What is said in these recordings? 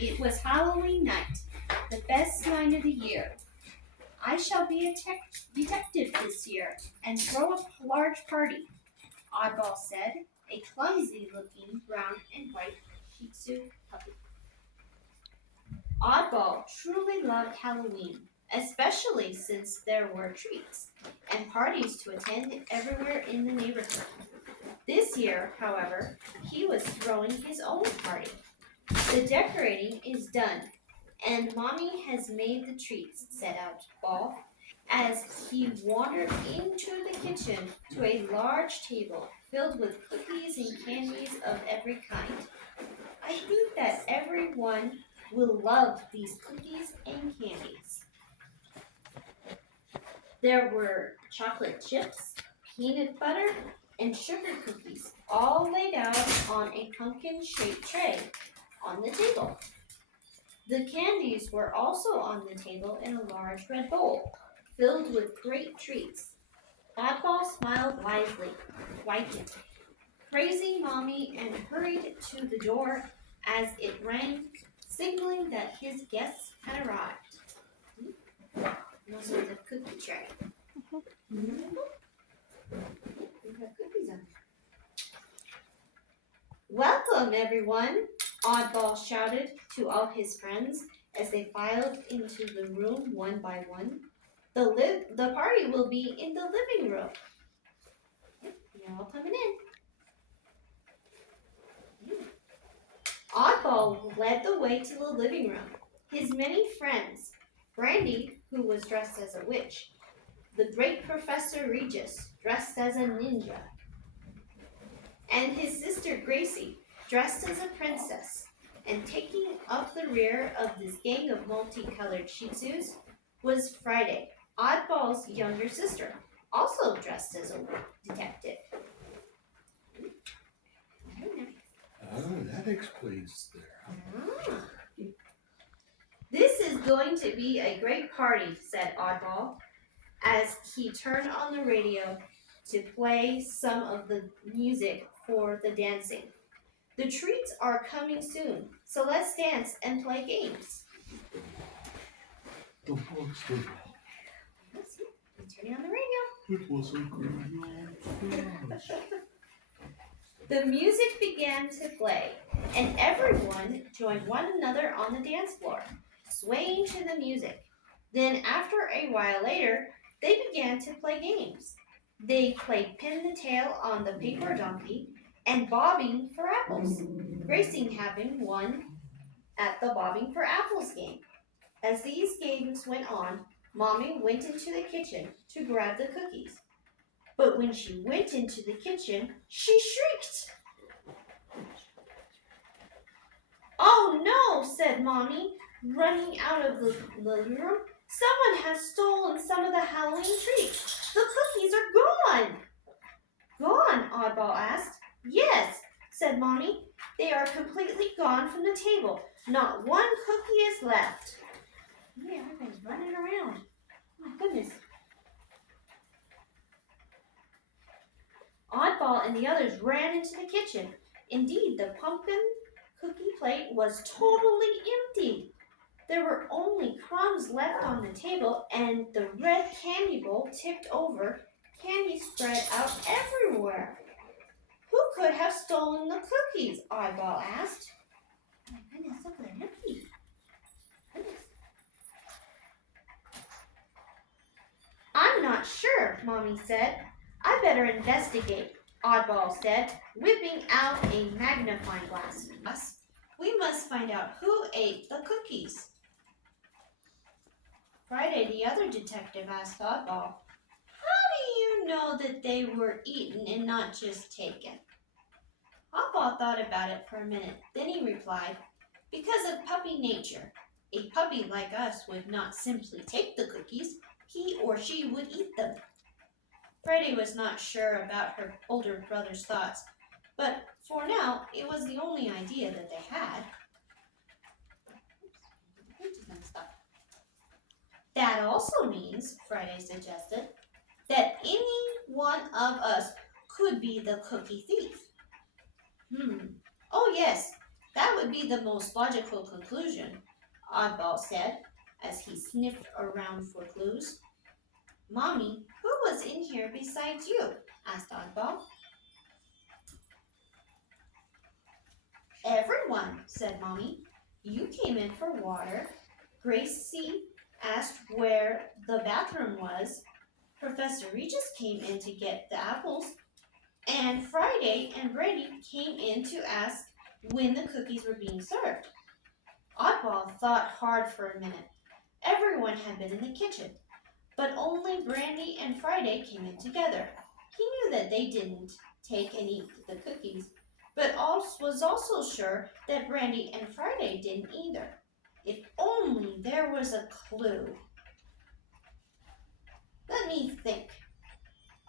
It was Halloween night, the best night of the year. I shall be a detective this year and throw a large party, Oddball said, a clumsy-looking brown and white Shih Tzu puppy. Oddball truly loved Halloween, especially since there were treats and parties to attend everywhere in the neighborhood. This year, however, he was throwing his own party. The decorating is done, and Mommy has made the treats, said Oddball, as he wandered into the kitchen to a large table filled with cookies and candies of every kind. I think that everyone will love these cookies and candies. There were chocolate chips, peanut butter, and sugar cookies, all laid out on a pumpkin-shaped tray on the table. The candies were also on the table in a large red bowl, filled with great treats. Oddball smiled wisely, praising Mommy, and hurried to the door as it rang, signaling that his guests had arrived. Those are the cookie tray. We have cookies on. Welcome, everyone, Oddball shouted to all his friends as they filed into the room one by one. The party will be in the living room. Yep, you're all coming in. Oddball led the way to the living room. His many friends, Brandy, who was dressed as a witch, the great Professor Regis, dressed as a ninja, and his sister Gracie, dressed as a princess, and taking up the rear of this gang of multicolored Shih Tzus was Friday, Oddball's younger sister, also dressed as a detective. Oh, that explains there. This is going to be a great party, said Oddball, as he turned on the radio to play some of the music for the dancing. The treats are coming soon, so let's dance and play games. The box was Let's see. He's turning on the radio. It was a great flash. The music began to play, and everyone joined one another on the dance floor, swaying to the music. Then, after a while later, they began to play games. They played pin the tail on the paper donkey and bobbing for apples, Gracie having won at the bobbing for apples game. As these games went on, Mommy went into the kitchen to grab the cookies. But when she went into the kitchen, she shrieked. "Oh no," said Mommy, running out of the living room. "Someone has stolen some of the Halloween treats. The cookies are gone." "Gone?" Oddball asked. "Yes," said Mommy. "They are completely gone from the table. Not one cookie is left." Yeah, everybody's running around. Oh my goodness. Oddball and the others ran into the kitchen. Indeed, the pumpkin cookie plate was totally empty. There were only crumbs left on the table, and the red candy bowl tipped over, candy spread out everywhere. "Who could have stolen the cookies?" Oddball asked. Oh my goodness, look, they're empty. Goodness. "I'm not sure," Mommy said. "I better investigate," Oddball said, whipping out a magnifying glass. "We must find out who ate the cookies." Friday, the other detective, asked Oddball, "How do you know that they were eaten and not just taken?" Oddball thought about it for a minute. Then he replied, "Because of puppy nature. A puppy like us would not simply take the cookies. He or she would eat them." Friday was not sure about her older brother's thoughts, but for now, it was the only idea that they had. "That also means," Friday suggested, "that any one of us could be the cookie thief." "Oh yes, That would be the most logical conclusion, Oddball said, as he sniffed around for clues. Mommy, who was in here besides you? Asked Oddball. Everyone, said Mommy. You came in for water. Gracie asked where the bathroom was. Professor Regis came in to get the apples. And Friday and Brandy came in to ask when the cookies were being served. Oddball thought hard for a minute. Everyone had been in the kitchen, but only Brandy and Friday came in together. He knew that they didn't take and eat the cookies, but was also sure that Brandy and Friday didn't either. If only there was a clue. Let me think,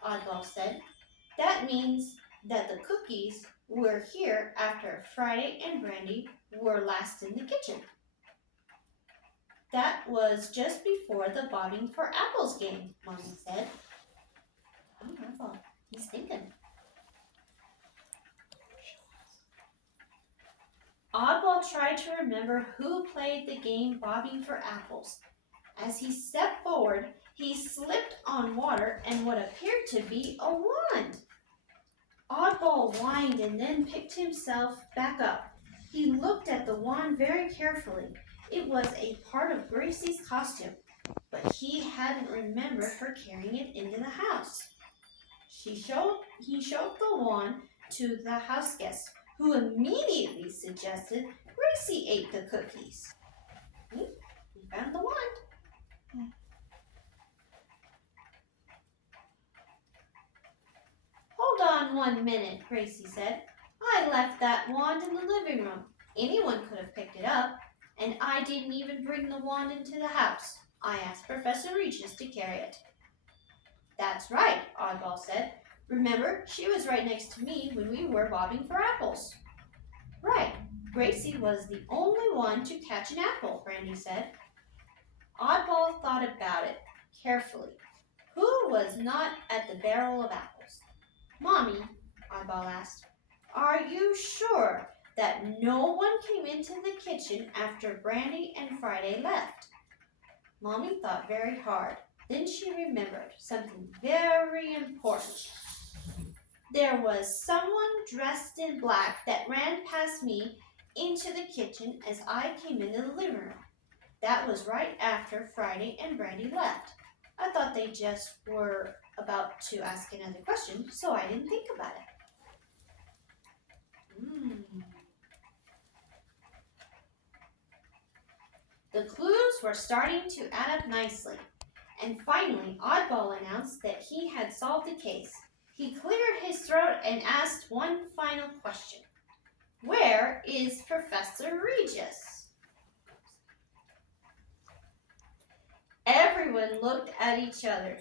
Oddball said. That means that the cookies were here after Friday and Brandy were last in the kitchen. That was just before the bobbing for apples game, Mommy said. Oh, Oddball, he's thinking. Oddball tried to remember who played the game bobbing for apples. As he stepped forward, he slipped on water and what appeared to be a wand. Oddball whined and then picked himself back up. He looked at the wand very carefully. It was a part of Gracie's costume, but he hadn't remembered her carrying it into the house. He showed the wand to the house guest, who immediately suggested Gracie ate the cookies. He found the wand. Hold on 1 minute, Gracie said. I left that wand in the living room. Anyone could have picked it up, and I didn't even bring the wand into the house. I asked Professor Regis to carry it. That's right, Oddball said. Remember, she was right next to me when we were bobbing for apples. Right, Gracie was the only one to catch an apple, Brandy said. Oddball thought about it carefully. Who was not at the barrel of apples? Mommy, Oddball asked, are you sure that no one came into the kitchen after Brandy and Friday left? Mommy thought very hard. Then she remembered something very important. There was someone dressed in black that ran past me into the kitchen as I came into the living room. That was right after Friday and Brandy left. I thought they just were about to ask another question, so I didn't think about it. The clues were starting to add up nicely, and finally Oddball announced that he had solved the case. He cleared his throat and asked one final question. Where is Professor Regis? Everyone looked at each other.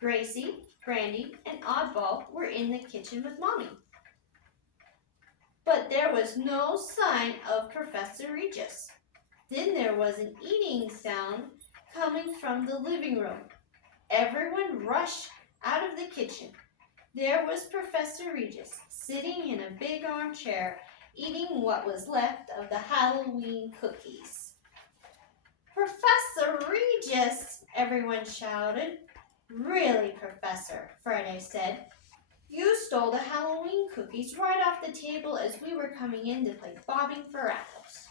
Gracie, Brandy, and Oddball were in the kitchen with Mommy. But there was no sign of Professor Regis. Then there was an eating sound coming from the living room. Everyone rushed out of the kitchen. There was Professor Regis sitting in a big armchair, eating what was left of the Halloween cookies. Professor Regis, everyone shouted. Really, Professor, Friday said. You stole the Halloween cookies right off the table as we were coming in to play bobbing for apples.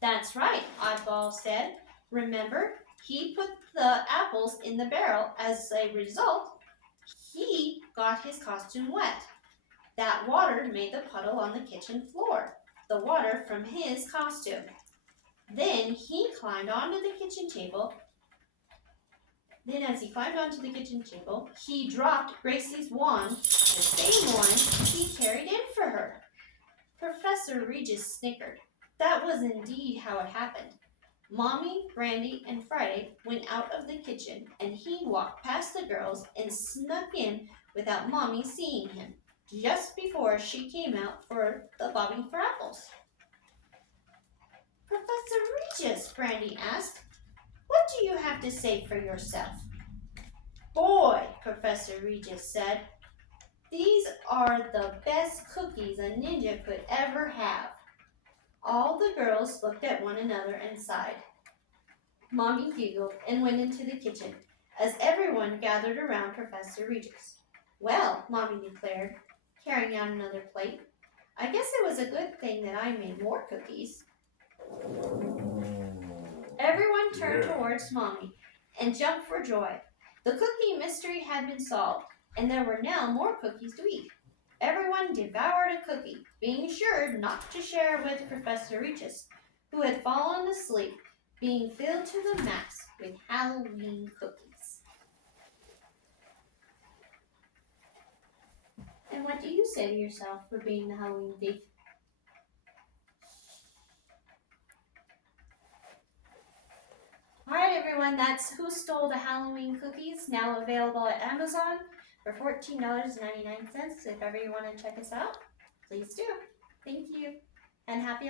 That's right, Oddball said. Remember, he put the apples in the barrel. As a result, he got his costume wet. That water made the puddle on the kitchen floor, the water from his costume. Then he climbed onto the kitchen table. Then as he climbed onto the kitchen table, he dropped Gracie's wand, the same one he carried in for her. Professor Regis snickered. That was indeed how it happened. Mommy, Brandy, and Friday went out of the kitchen, and he walked past the girls and snuck in without Mommy seeing him, just before she came out for the bobbing for apples. Professor Regis, Brandy asked, what do you have to say for yourself? boy, Professor Regis said. These are the best cookies a ninja could ever have. All the girls looked at one another and sighed. Mommy giggled and went into the kitchen as everyone gathered around Professor Regis. Well, Mommy declared, carrying out another plate, I guess it was a good thing that I made more cookies. Everyone turned towards Mommy and jumped for joy. The cookie mystery had been solved, and there were now more cookies to eat. Everyone devoured a cookie, being sure not to share with Professor Regis, who had fallen asleep, being filled to the max with Halloween cookies. And what do you say to yourself for being the Halloween thief? Alright everyone, that's Who Stole the Halloween Cookies, now available at Amazon for $14.99. If ever you want to check us out, please do. Thank you, and happy